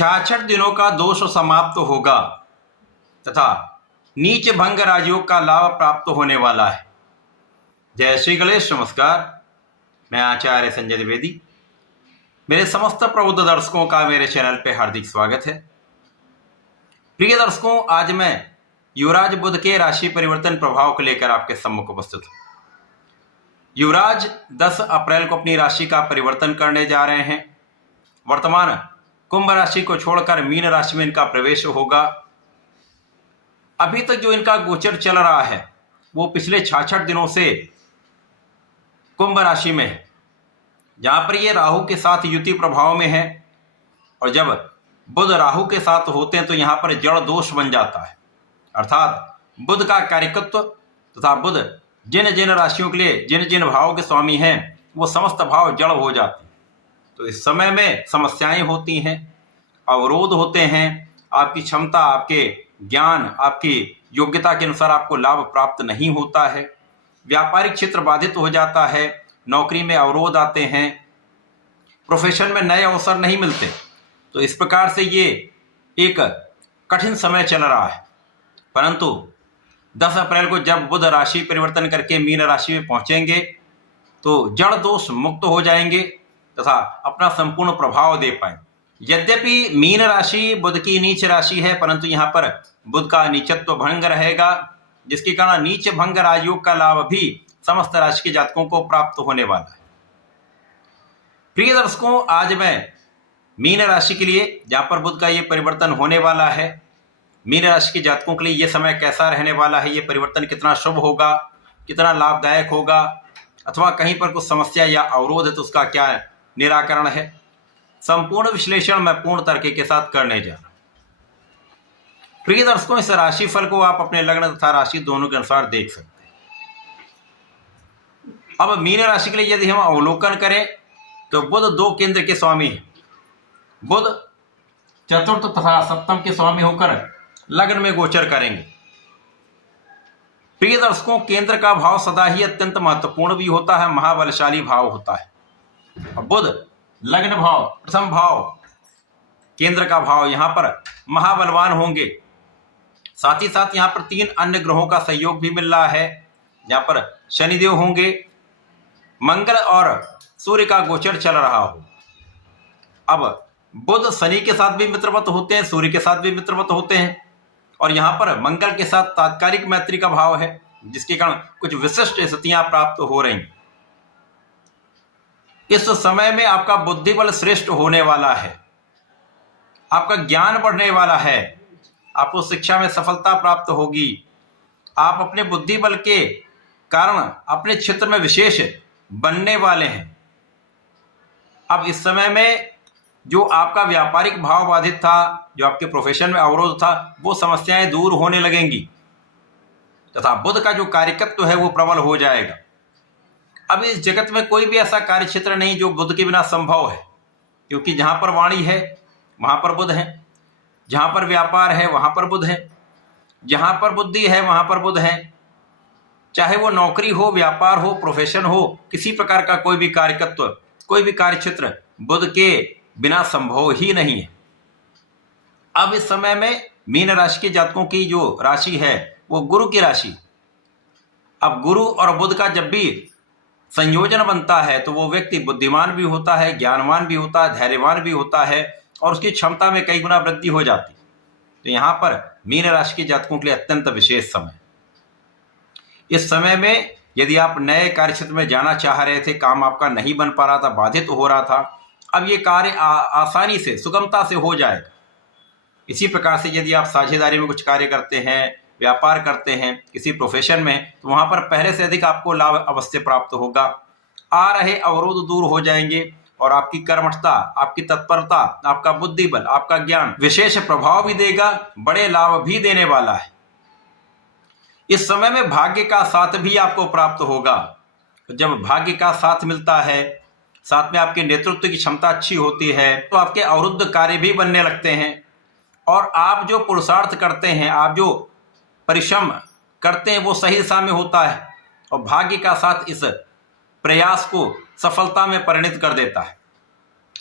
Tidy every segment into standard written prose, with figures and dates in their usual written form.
66 दिनों का दोष समाप्त होगा तथा नीच भंग राजयोग का लाभ प्राप्त होने वाला है। जय श्री गणेश। नमस्कार, मैं आचार्य संजय द्विवेदी। मेरे समस्त प्रबुद्ध दर्शकों का मेरे चैनल पे हार्दिक स्वागत है। प्रिय दर्शकों, आज मैं युवराज बुध के राशि परिवर्तन प्रभाव को लेकर आपके सम्मुख उपस्थित हूं। युवराज 10 अप्रैल को अपनी राशि का परिवर्तन करने जा रहे हैं। वर्तमान कुंभ राशि को छोड़कर मीन राशि में इनका प्रवेश होगा। अभी तक जो इनका गोचर चल रहा है वो पिछले 66 दिनों से कुंभ राशि में है, जहां पर ये राहु के साथ युति प्रभाव में है। और जब बुध राहु के साथ होते हैं तो यहां पर जड़ दोष बन जाता है, अर्थात बुध का कार्यकत्व तथा बुध जिन जिन राशियों के लिए जिन जिन भावों के स्वामी हैं वो समस्त भाव जड़ हो जाते हैं। तो इस समय में समस्याएं होती हैं, अवरोध होते हैं, आपकी क्षमता, आपके ज्ञान, आपकी योग्यता के अनुसार आपको लाभ प्राप्त नहीं होता है। व्यापारिक क्षेत्र बाधित हो जाता है, नौकरी में अवरोध आते हैं, प्रोफेशन में नए अवसर नहीं मिलते। तो इस प्रकार से ये एक कठिन समय चल रहा है। परंतु 10 अप्रैल को जब बुध राशि परिवर्तन करके मीन राशि में पहुंचेंगे तो जड़ दोष मुक्त हो जाएंगे तथा अपना संपूर्ण प्रभाव दे पाएंगे। यद्यपि मीन राशि बुध की नीच राशि है, परंतु यहाँ पर बुध का नीचत्व भंग रहेगा, जिसके कारण नीच भंग राजयोग का लाभ भी समस्त राशि के जातकों को प्राप्त होने वाला है। प्रिय दर्शकों, आज मैं मीन राशि के लिए, जहां पर बुध का ये परिवर्तन होने वाला है, मीन राशि के जातकों के लिए ये समय कैसा रहने वाला है, ये परिवर्तन कितना शुभ होगा, कितना लाभदायक होगा, अथवा कहीं पर कुछ समस्या या अवरोध है तो उसका क्या निराकरण है, संपूर्ण विश्लेषण मैं पूर्ण तरीके के साथ करने जा रहा हूं। प्रिय दर्शकों, इस राशिफल को आप अपने लग्न तथा राशि दोनों के अनुसार देख सकते हैं। अब मीन राशि के लिए यदि हम अवलोकन करें तो बुध 2 केंद्र के स्वामी हैं। बुध चतुर्थ तथा सप्तम के स्वामी होकर लग्न में गोचर करेंगे। प्रिय दर्शकों, केंद्र का भाव सदा ही अत्यंत महत्वपूर्ण भी होता है, महाबलशाली भाव होता है। बुध लग्न भाव, प्रथम भाव, केंद्र का भाव, यहां पर महाबलवान होंगे। साथ ही साथ यहां पर 3 अन्य ग्रहों का सहयोग भी मिल रहा है। यहां पर शनिदेव होंगे, मंगल और सूर्य का गोचर चल रहा हो। अब बुध शनि के साथ भी मित्रवत होते हैं, सूर्य के साथ भी मित्रवत होते हैं, और यहां पर मंगल के साथ तात्कालिक मैत्री का भाव है, जिसके कारण कुछ विशिष्ट स्थितियां प्राप्त हो रही। इस समय में आपका बुद्धि बल श्रेष्ठ होने वाला है, आपका ज्ञान बढ़ने वाला है, आपको शिक्षा में सफलता प्राप्त होगी। आप अपने बुद्धि बल के कारण अपने क्षेत्र में विशेष बनने वाले हैं। अब इस समय में जो आपका व्यापारिक भाव बाधित था, जो आपके प्रोफेशन में अवरोध था, वो समस्याएं दूर होने लगेंगी तथा बुध का जो कार्यकत्व है वो प्रबल हो जाएगा। अब इस जगत में कोई भी ऐसा कार्य क्षेत्र नहीं जो बुध के बिना संभव है, क्योंकि जहां पर वाणी है वहां पर बुध है, जहां पर व्यापार है वहां पर बुध है, जहां पर बुद्धि है वहां पर बुध है। चाहे वो नौकरी हो, व्यापार हो, प्रोफेशन हो, किसी प्रकार का कोई भी कार्यकत्व, कोई भी कार्य क्षेत्र बुध के बिना संभव ही नहीं है। अब इस समय में मीन राशि के जातकों की जो राशि है वो गुरु की राशि। अब गुरु और बुध का जब भी संयोजन बनता है तो वो व्यक्ति बुद्धिमान भी होता है, ज्ञानवान भी होता है, धैर्यवान भी होता है, और उसकी क्षमता में कई गुना वृद्धि हो जाती है। तो यहाँ पर मीन राशि के जातकों के लिए अत्यंत विशेष समय। इस समय में यदि आप नए कार्य क्षेत्र में जाना चाह रहे थे, काम आपका नहीं बन पा रहा था, बाधित हो रहा था, अब ये कार्य आसानी से, सुगमता से हो जाएगा। इसी प्रकार से यदि आप साझेदारी में कुछ कार्य करते हैं, व्यापार करते हैं, किसी प्रोफेशन में, तो वहां पर पहले से अधिक आपको लाभ अवश्य प्राप्त होगा। आ रहे अवरोध दूर हो जाएंगे और आपकी कर्मठता, आपकी तत्परता, आपका बुद्धि बल, आपका ज्ञान विशेष प्रभाव भी देगा, बड़े लाभ भी देने वाला है। इस समय में भाग्य का साथ भी आपको प्राप्त होगा। जब भाग्य का साथ मिलता है, साथ में आपके नेतृत्व की क्षमता अच्छी होती है, तो आपके अवरुद्ध कार्य भी बनने लगते हैं, और आप जो पुरुषार्थ करते हैं, आप जो परिश्रम करते हैं, वो सही दिशा में होता है, और भाग्य का साथ इस प्रयास को सफलता में परिणत कर देता है।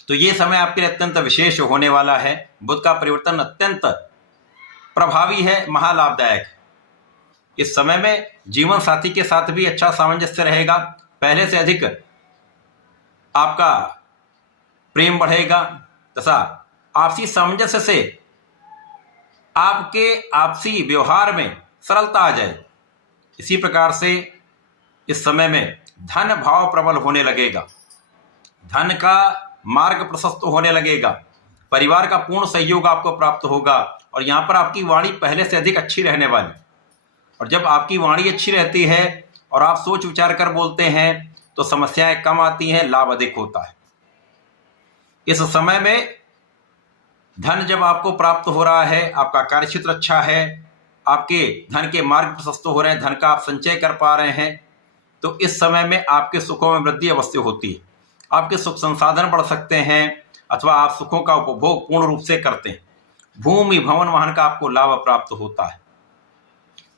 तो ये समय आपके लिए अत्यंत विशेष होने वाला है। बुध का परिवर्तन अत्यंत प्रभावी है, महालाभदायक है। इस समय में जीवन साथी के साथ भी अच्छा सामंजस्य रहेगा, पहले से अधिक आपका प्रेम बढ़ेगा तथा आपसी सामंजस्य से आपके आपसी व्यवहार में सरलता आ जाए। इसी प्रकार से इस समय में धन भाव प्रबल होने लगेगा, धन का मार्ग प्रशस्त होने लगेगा, परिवार का पूर्ण सहयोग आपको प्राप्त होगा और यहाँ पर आपकी वाणी पहले से अधिक अच्छी रहने वाली। और जब आपकी वाणी अच्छी रहती है और आप सोच विचार कर बोलते हैं तो समस्याएं कम आती हैं, लाभ अधिक होता है। इस समय में धन जब आपको प्राप्त हो रहा है, आपका कार्यक्षेत्र अच्छा है, आपके धन के मार्ग प्रशस्त हो रहे हैं, धन का आप संचय कर पा रहे हैं, तो इस समय में आपके सुखों में वृद्धि अवश्य होती है। आपके सुख संसाधन बढ़ सकते हैं अथवा आप सुखों का उपभोग पूर्ण रूप से करते हैं। भूमि भवन वाहन का आपको लाभ प्राप्त होता है।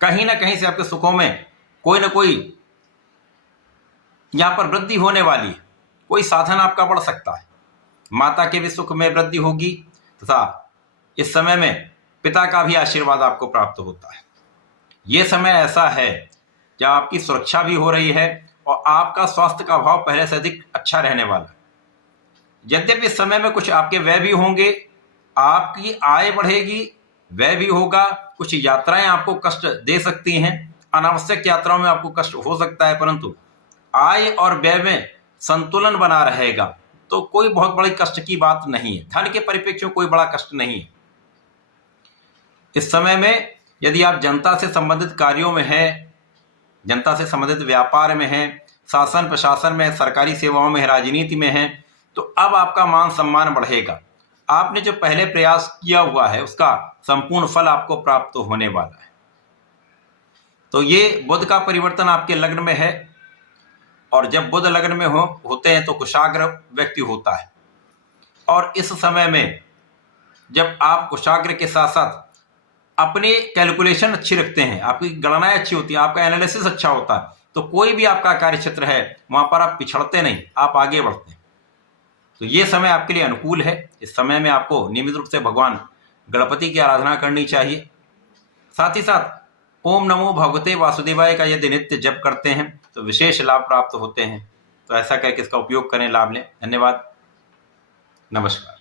कहीं ना कहीं से आपके सुखों में कोई ना कोई यहाँ पर वृद्धि होने वाली है, कोई साधन आपका बढ़ सकता है। माता के भी सुख में वृद्धि होगी तथा इस समय में पिता का भी आशीर्वाद आपको प्राप्त होता है। ये समय ऐसा है जब आपकी सुरक्षा भी हो रही है और आपका स्वास्थ्य का भाव पहले से अधिक अच्छा रहने वाला है। यद्यपि इस समय में कुछ आपके व्यय भी होंगे, आपकी आय बढ़ेगी, व्यय भी होगा, कुछ यात्राएं आपको कष्ट दे सकती हैं, अनावश्यक यात्राओं में आपको कष्ट हो सकता है, परंतु आय और व्यय में संतुलन बना रहेगा तो कोई बहुत बड़ी कष्ट की बात नहीं है। धन के परिप्रेक्ष्य में कोई बड़ा कष्ट नहीं है। इस समय में यदि आप जनता से संबंधित कार्यों में हैं, जनता से संबंधित व्यापार में हैं, शासन प्रशासन में, सरकारी सेवाओं में, राजनीति में हैं, तो अब आपका मान सम्मान बढ़ेगा। आपने जो पहले प्रयास किया हुआ है उसका संपूर्ण फल आपको प्राप्त होने वाला है। तो ये बुध का परिवर्तन आपके लग्न में है और जब बुध लग्न में होते हैं तो कुशाग्र व्यक्ति होता है। और इस समय में जब आप कुशाग्र के साथ साथ अपनी कैलकुलेशन अच्छी रखते हैं, आपकी गणनाएं अच्छी होती हैं, आपका एनालिसिस अच्छा होता है, तो कोई भी आपका कार्य क्षेत्र है वहां पर आप पिछड़ते नहीं, आप आगे बढ़ते हैं। तो ये समय आपके लिए अनुकूल है। इस समय में आपको नियमित रूप से भगवान गणपति की आराधना करनी चाहिए। साथ ही साथ ओम नमो भगवते वासुदेवाय का यदि नित्य जप करते हैं तो विशेष लाभ प्राप्त होते हैं। तो ऐसा करके इसका उपयोग करें, लाभ लें। धन्यवाद, नमस्कार।